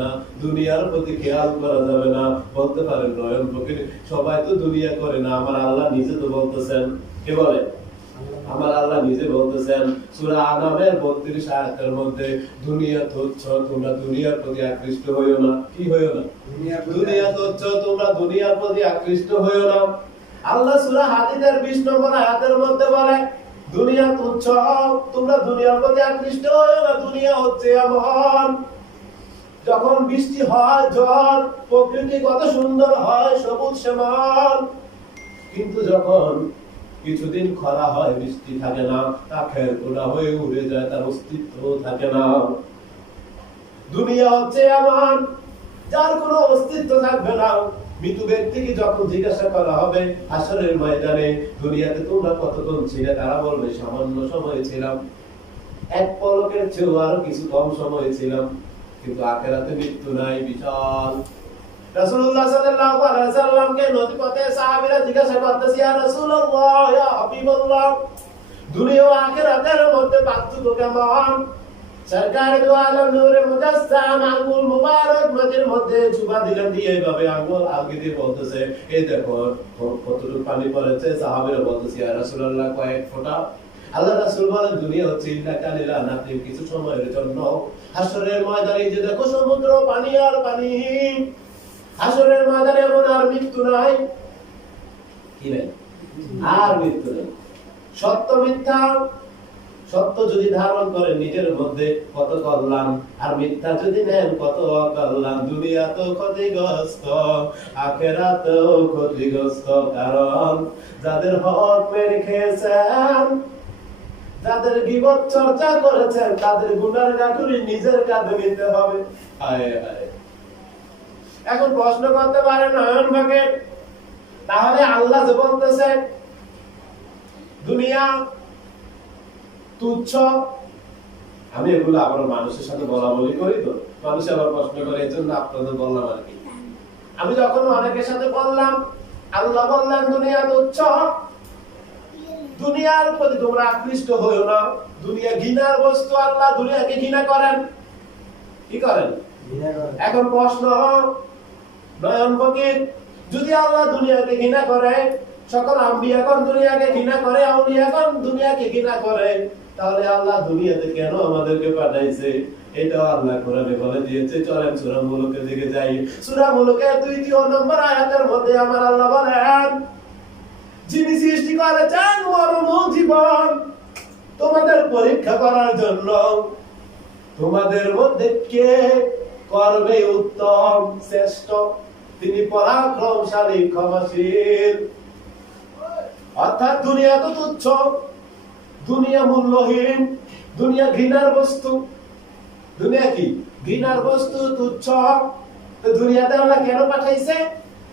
না দুনিয়ার প্রতি খেয়াল করা যাবে না বলতে পারেন নয়ন ফকির সবাই তো দুনিয়া করে না আমার আল্লাহ নিজে তো বলতেছেন। কে বলে? আমার আল্লাহ নিজে বলতেছেন। সূরা আনামের 32 আয়াতের মধ্যে দুনিয়া তুচ্ছ তোমরা দুনিয়ার প্রতি আকৃষ্ট হইও না। কি হইও না? দুনিয়া তুচ্ছ তোমরা দুনিয়ার প্রতি আকৃষ্ট হইও না। আল্লাহ সূরা হাদিদের 20 নম্বর আয়াতের মধ্যে বলে দুনিয়া তুচ্ছ তোমরা দুনিয়ার প্রতি আকৃষ্ট হইও না। দুনিয়া হচ্ছে এমন যখন বৃষ্টি হয়, ঝড় প্রকৃতি কত সুন্দর হয়, সবুজ শ্যামল। কিন্তু যখন কিছুদিন খরা হয়, বৃষ্টি থাকে না তা খের খোলা হয়ে উড়ে যায়, তার অস্তিত্ব থাকে না। দুনিয়া হচ্ছে এমন, যার কোনো অস্তিত্ব থাকবে না। মৃত ব্যক্তিকে যখন জিজ্ঞাসা করা হবে আসরের ময়দানে, দুনিয়াতে তোমরা কতক্ষণ ছিলে? তারা বলবে, সামান্য সময় ছিলাম। এক পলকের চেয়েও আরও কিছু কম সময় ছিলাম। কিন্তু আখেরাতে মৃত্যু নাই, বিশাল। রাসূলুল্লাহ সাল্লাল্লাহু আলাইহি সাল্লামকে নদীপথে সাহাবীরা জিজ্ঞাসা করতেছে, ইয়া রাসূলুল্লাহ, ইয়া দুনিয়া ও মধ্যে পার্থক্য কেমন? সরকার দু আলম নূরে মুজাসসাম আঙ্গুল মুবারক মধ্যে চুবা দিলেন দিয়ে এইভাবে আঙ্গুল আগে দিয়ে বলতেছে, এই দেখো, কতটুকু পানি পড়েছে? সাহাবীরা বলতেছে, ইয়া রাসূলুল্লাহ, কয়েক ফোঁটা আল্লাহ রাসূল বলেন দুনিয়া হচ্ছে কিছু সময়ের জন্য হাসরের ময়দানে যে দেখো সমুদ্র, পানি আর হাসরের ময়দানে এমন আর মৃত্যু নাই। কি আর মৃত্যু নেই। সত্য মিথ্যা, সত্য যদি ধারণ করেন নিজের মধ্যে, কত কল্যাণ। আর মিথ্যা যদি নেন, কত অকল্যাণ। দুনিয়া তো ক্ষতিগ্রস্ত আখেরা তো ক্ষতিগ্রস্ত। কারণ যাদের হক মেরে খেয়েছেন যাদের বিপদ চর্চা করেছেন তাদের গুনার গাঠুরি নিজের কাঁধে নিতে হবে। এখন প্রশ্ন করতে পারে নয়ন ভাগে তাহলে আল্লাহ যে বলতেছে দুনিয়া তুচ্ছ। আমি এগুলো আবার মানুষের সাথে বলা বলি করি তো। মানুষ আবার প্রশ্ন করে এই জন্য আপনাদের বললাম আর কি। আমি যখন অনেকের সাথে বললাম আল্লাহ বললেন দুনিয়া তুচ্ছ। দুনিয়ার প্রতি তোমরা আকৃষ্ট হইও না। দুনিয়া ঘৃণার বস্তু আল্লাহ দুনিয়াকে ঘৃণা করেন। কি করেন? এখন প্রশ্ন নয়ন ফকির যদি আল্লাহ দুনিয়াকে ঘৃণা করে সকল আম্বিয়াগণ দুনিয়াকে ঘৃণা করে আউলিয়াগণ দুনিয়াকে ঘৃণা করে তাহলে আল্লাহ দুনিয়াতে কেন আমাদেরকে পাঠাইছে? এটা আল্লাহ কোরআনে বলে দিয়েছে। চলেন সূরা মুলুকের দিকে যাই। সূরা মুলুকের দ্বিতীয় নম্বর আয়াতের মধ্যে আমার আল্লাহ বলেন যিনি সৃষ্টি করেছেন মরণ জীবন, তোমাদের পরীক্ষা করার জন্য। তোমাদের মধ্যে কে কর্মে উত্তম শ্রেষ্ঠ? তিনি পরাক্রমশালী, ক্ষমাশীল। অর্থাৎ দুনিয়া তো তুচ্ছ, দুনিয়া মূল্যহীন, দুনিয়া ঘৃণার বস্তু। দুনিয়া কি? ঘৃণার বস্তু তুচ্ছ। দুনিয়াতে আল্লাহ কেন পাঠাইছে?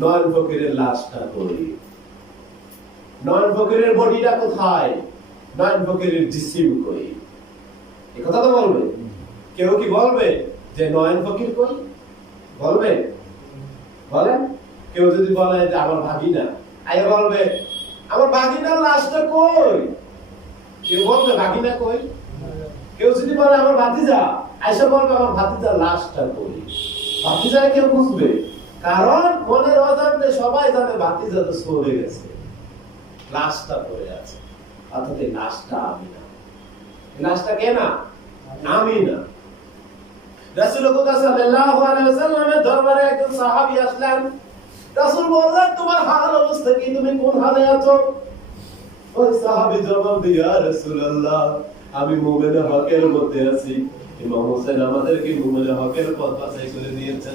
নয়ন ফকিরের লাশটা কই নয়ন ফকিরের বডিটা কোথায়? নয়ন ফকিরের জিসিম কই? এই কথা তো বলবে। কেউ কি বলবে যে নয়ন ফকির কই? বলবে? বলেন কেউ যদি বলে যে আমার ভাগিনা আগে বলবে, আমার ভাগিনার লাশটা কই? কেউ বলবে, ভাগিনা কই? কেউ যদি বলে, আমার ভাতিজা আইসা বলবে, আমার ভাতিজার লাশটা কই? ভাতিজা কেউ বুঝবে? কারণ মনের অজান্তে সবাই জানে ভাতিজা তো চলে গেছে। লাশটা পড়ে আছে। অর্থাৎ এই আমি না। লাশটা কে না? আমি না। দরবারে তোমার অবস্থা তুমি আছো? ওই আমি হকের মধ্যে আছি। আমাদেরকে মুমিনের হকের পথ বাছাই করে দিয়েছেন।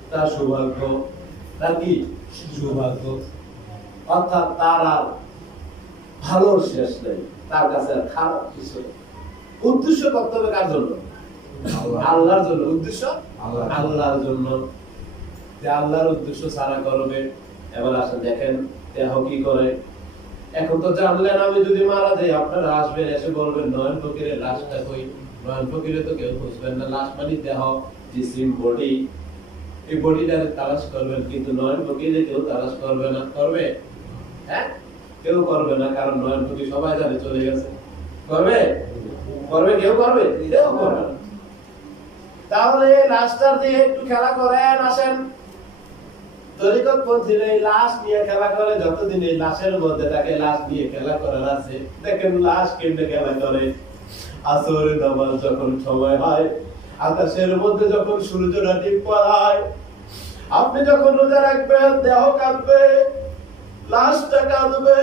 তার সৌভাগ্য তার কি সৌভাগ্য? অর্থাৎ তার আর ভালোর শেষ নেই তার কাছে আর খারাপ কিছু উদ্দেশ্য করতে হবে কার জন্য? আল্লাহর। জন্য। উদ্দেশ্য? আল্লাহর। জন্য। যে আল্লাহর উদ্দেশ্য সারা করবে। এবার আসেন দেখেন দেহ কি করে? এখন তো জানলেন আমি যদি মারা যাই আপনারা আসবেন এসে বলবেন নয়ন ফকিরের লাশটা কই? নয়ন ফকিরে তো কেউ খুঁজবেন না। লাশ মানে দেহ জিসিম বডি। এই বডিটা তালাশ করবেন, কিন্তু নয়ন ফকিরে কেউ তালাশ করবে না, করবে? হ্যাঁ? কেউ করবে না, কারণ নয়ন সবাই জানে চলে গেছে। করবে? করবে কেউ করবে? কেউ করবে তাহলে দিয়ে একটু খেলা করেন, আসেন। এই লাশ নিয়ে খেলা করে, যতদিন এই লাশের মধ্যে তাকে লাশ নিয়ে খেলা করার আছে, দেখেন লাশ কেমনে খেলা করে। আসরের নামাজ যখন সময় হয়, আকাশের মধ্যে যখন সূর্যটা টিপ পড়ায় আপনি যখন রোজা রাখবেন, দেহ কাঁদবে, লাশটা কাঁদবে,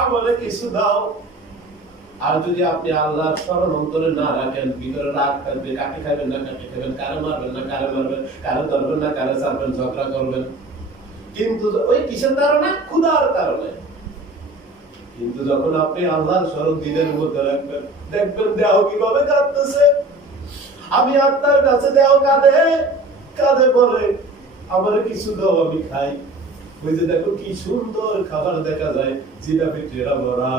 আমলে কিছু দাও। আর যদি আপনি আল্লাহর স্মরণ অন্তরে না রাখেন, ভিতরে রাগ থাকবে, কাকে খাবেন না, কাকে খাবেন, কারে মারবেন না, কারে মারবেন, কারে ধরবেন না, কারে ছাড়বেন, ঝগড়া করবেন। কিন্তু ওই কিসের কারণে? ক্ষুধার কারণে। কিন্তু যখন আপনি আল্লাহর স্মরণ দিনের মধ্যে রাখবেন, দেখবেন দেহ কীভাবে কাঁদতেছে। আমি আত্মার কাছে দেহ কাঁদে কাঁদে বলে আমার কিছু দাও, আমি খাই। ওই যে দেখো কি সুন্দর খাবার দেখা যায়, জিলাপি, টেরা ভরা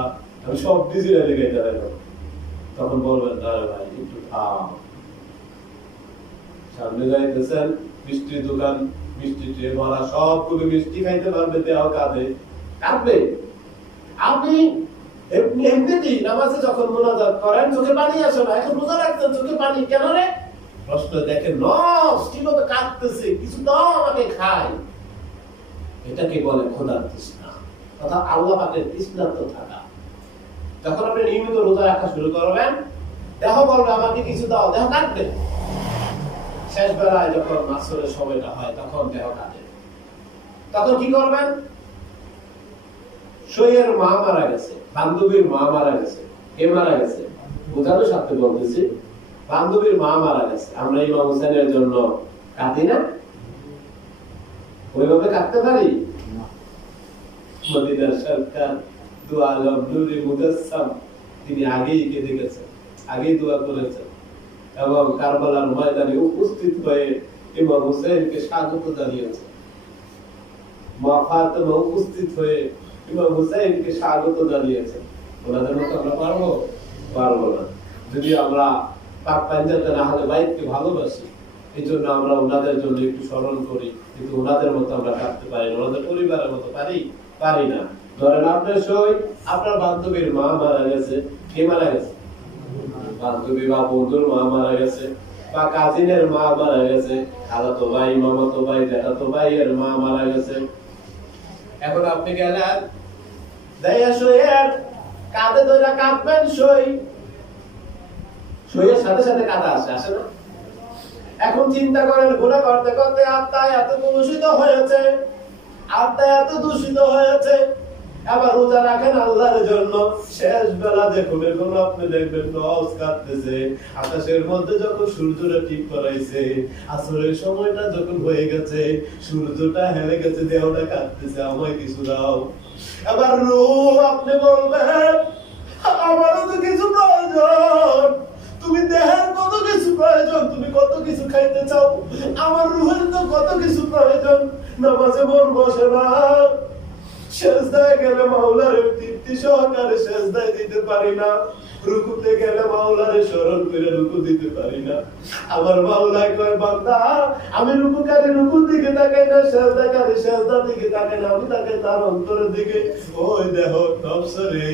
আমি সব ডিজিটা লেগে যাবে তখন বলবেন রে ভাই, একটু খাও। সামনে যাইতেছেন, মিষ্টির দোকান, মিষ্টি, ট্রে ভরা সবগুলো মিষ্টি খাইতে পারবে দেহ কাঁদে কাঁদবে আপনি এমনি, এমনিতেই নামাজে যখন মোনাজাত করেন, চোখে পানি আসে না। এখন রোজা রাখতেন চোখে পানি। কেন রে? প্রশ্ন দেখেন নস কীভাবে কাঁদতেছে, কিছু দাও আমাকে খাই। এটাকে বলে খোদার তৃষ্ণা। তথা আল্লাহ পাকের তৃষ্ণার্ত থাকা। যখন আপনি নিয়মিত রোজা রাখা শুরু করবেন, দেহ বলবে, আমাকে কিছু দাও, দেহ কাঁদবে শেষ বেলায় যখন মাসরের সময়টা হয়, তখন দেহ কাঁদে তখন কি করবেন? সইয়ের মা মারা গেছে, বান্ধবীর মা মারা গেছে, কে মারা গেছে? বোঝানোর সাথে বলতেছি বান্ধবীর মা মারা গেছে। আমরা ইমাম হোসেনের জন্য কাঁদি না? ওইভাবে কাঁদতে পারি? মদিনার সরকার তিনি আগেই কেঁদে গেছেন, আগেই দোয়া করেছেন। এবং কারবালার ময়দানে উপস্থিত হয়ে ইমাম হুসেনকে স্বাগত জানিয়েছেন। মা উপস্থিত হয়ে ইমাম হুসাইনকে স্বাগত জানিয়েছেন। ওনাদের মতো আমরা পারব? পারব না। যদি আমরা পাক পাঞ্জাবের আহলে বাইতকে ভালোবাসি। এই জন্য আমরা ওনাদের জন্য একটু স্মরণ করি, কিন্তু ওনাদের মতো আমরা কাটতে পারি না, ওনাদের পরিবারের মতো পারি পারি না। ধরেন আপনার সই, আপনার বান্ধবীর মা মারা গেছে, কে মারা গেছে? বান্ধবী বা বন্ধুর মা মারা গেছে, বা কাজিনের মা মারা গেছে, খালাতো ভাই, মামাতো ভাই জ্যাঠাতো ভাই এর মা মারা গেছে। এখন আপনি গেলেন, দেয়া সইয়ের কাঁধে ধরে কাঁদবেন সই। সইয়ের সাথে সাথে কাঁদা আসে আসে না? এখন চিন্তা করেন গুণা করতে করতে আত্মা এত দূষিত হয়েছে আত্মা এত দূষিত হয়েছে, আবার রোজা রাখেন আল্লাহর জন্য। শেষ বেলা দেখুন, এখন আপনি দেখবেন নস কাটতেছে আকাশের মধ্যে যখন সূর্যটা ঠিক করাইছে, আসরের সময়টা যখন হয়ে গেছে, সূর্যটা হেলে গেছে, দেহটা কাটতেছে আমায় কিছু দাও। আবার রূহ, আপনি বলবেন, আমারও তো কিছু প্রয়োজন। তুমি দেহের কত কিছু প্রয়োজন, তুমি কত কিছু খাইতে চাও? আমার রুহের তো কত কিছু প্রয়োজন? নামাজে মন বসে না। সেজদায় গেলে মাওলার তৃপ্তি সহকারে সেজদায় দিতে পারি না। রুকুতে গেলে মাওলারে স্মরণ করে রুকু দিতে পারি না। আমার মাওলায় কয়, বান্দা, আমি রুকুকারে রুকুর দিকে তাকাই না সেজদাকারে সেজদার দিকে তাকাই না, আমি তাকাই তার অন্তরের দিকে। ওই দেহ নবসরে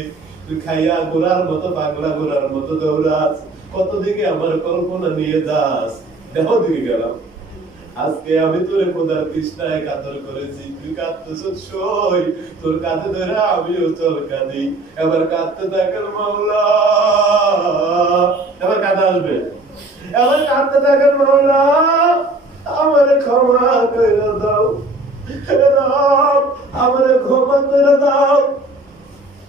তুই খাইয়া গোড়ার মতো, পাগলা গোড়ার মতো দৌড়াস। কত দিকে আমার কল্পনা নিয়ে যাস? দেহ দিকে গেলাম। আজকে আমি তোরে খোদার কৃষ্ণায় কাতর করেছি। তুই কাঁদতেছ, সই। তোর কাঁধে ধরে আমিও তোর কাঁদি। এবার কাঁদতে থাকেন মাওলা। এবার কাঁদা আসবে। এবার কাঁদতে থাকেন মাওলা। আমার ক্ষমা করে দাও। আমার ক্ষমা করে দাও।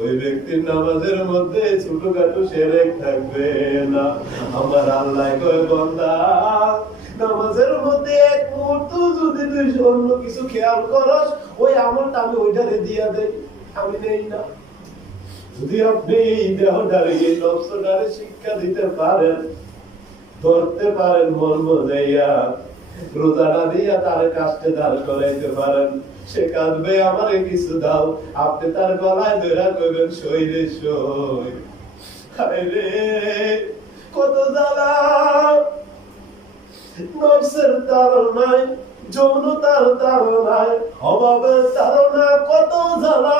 ওই ব্যক্তির নামাজের মধ্যে ছোটখাটো সেরেক থাকবে না। আমার আল্লাহ কয়, বন্দা, নামাজের মধ্যে এক মুহূর্ত যদি তুই অন্য কিছু খেয়াল করস, ওই আমলটা আমি ওইটারে দিয়া দেই। আমি নেই না। যদি আপনি এই দেহটারে এই নবসটারে শিক্ষা দিতে পারেন, ধরতে পারেন মর্ম দেয়া রোজাটা দিয়া তার কাজটা দাঁড় করাইতে পারেন। সে কাঁদবে, আমারে কিছু দাও। আপনি তার গলায় ধরা কইবেন সই রে সই রে, কত জ্বালা। নফসের তাড়নায়, যৌনতার তাড়নায় অভাবের তাড়না, কত জ্বালা।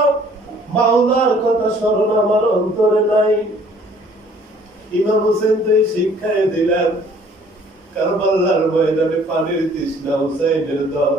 মাওলার কথা স্মরণ আমার অন্তরে নাই। ইমাম হোসেন তো শিক্ষায় দিলেন কারবাল্লার ময়দানে পানির তৃষ্ণা হুসাইনের দল